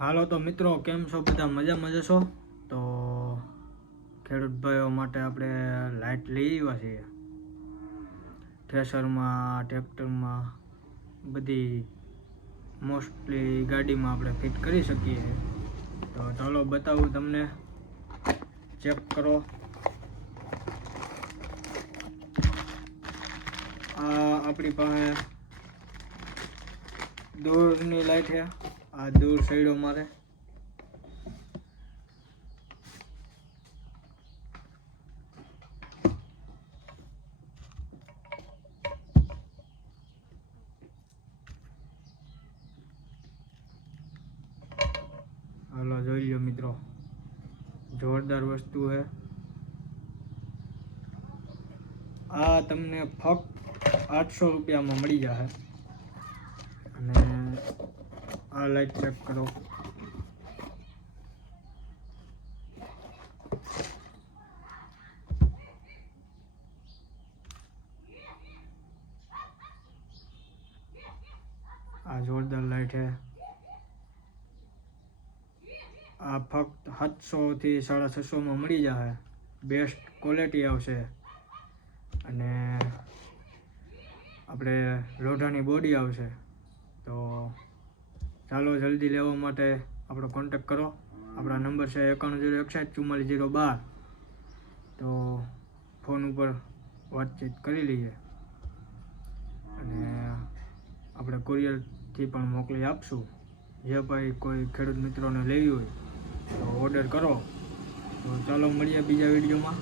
હાલો તો મિત્રો, કેમ છો બધા? મજામાં જશો? તો ખેડૂત ભાઈઓ માટે આપણે લાઇટ લઈ આવ્યા છીએ. થ્રેશરમાં, ટ્રેક્ટરમાં, બધી મોસ્ટલી ગાડીમાં આપણે ફિટ કરી શકીએ. તો ચાલો બતાવું તમને, ચેક કરો. આ આપણી પાસે દૂરની લાઇટ છે. આ દૂર સાઈડો મારે હાલો જોઈ લો મિત્રો, જોરદાર વસ્તુ છે. આ તમને ફક્ત 800 રૂપિયામાં મળી જશે. અને આ લાઈટ ચેક કરો. આ જોરદાર લાઈટ છે. આ ફક્ત 700 થી 650 માં મળી જશે. બેસ્ટ ક્વોલિટી આવશે અને આપણે લોઢાની બોડી આવશે. તો ચાલો જલ્દી લેવા માટે આપણો કોન્ટેક્ટ કરો. આપણા નંબર છે 9101644012. તો ફોન ઉપર વાતચીત કરી લઈએ અને આપણે કુરિયરથી પણ મોકલી આપશું. જે ભાઈ કોઈ ખેડૂત મિત્રોને લેવી હોય તો ઓર્ડર કરો. તો ચાલો મળીએ બીજા વિડીયોમાં.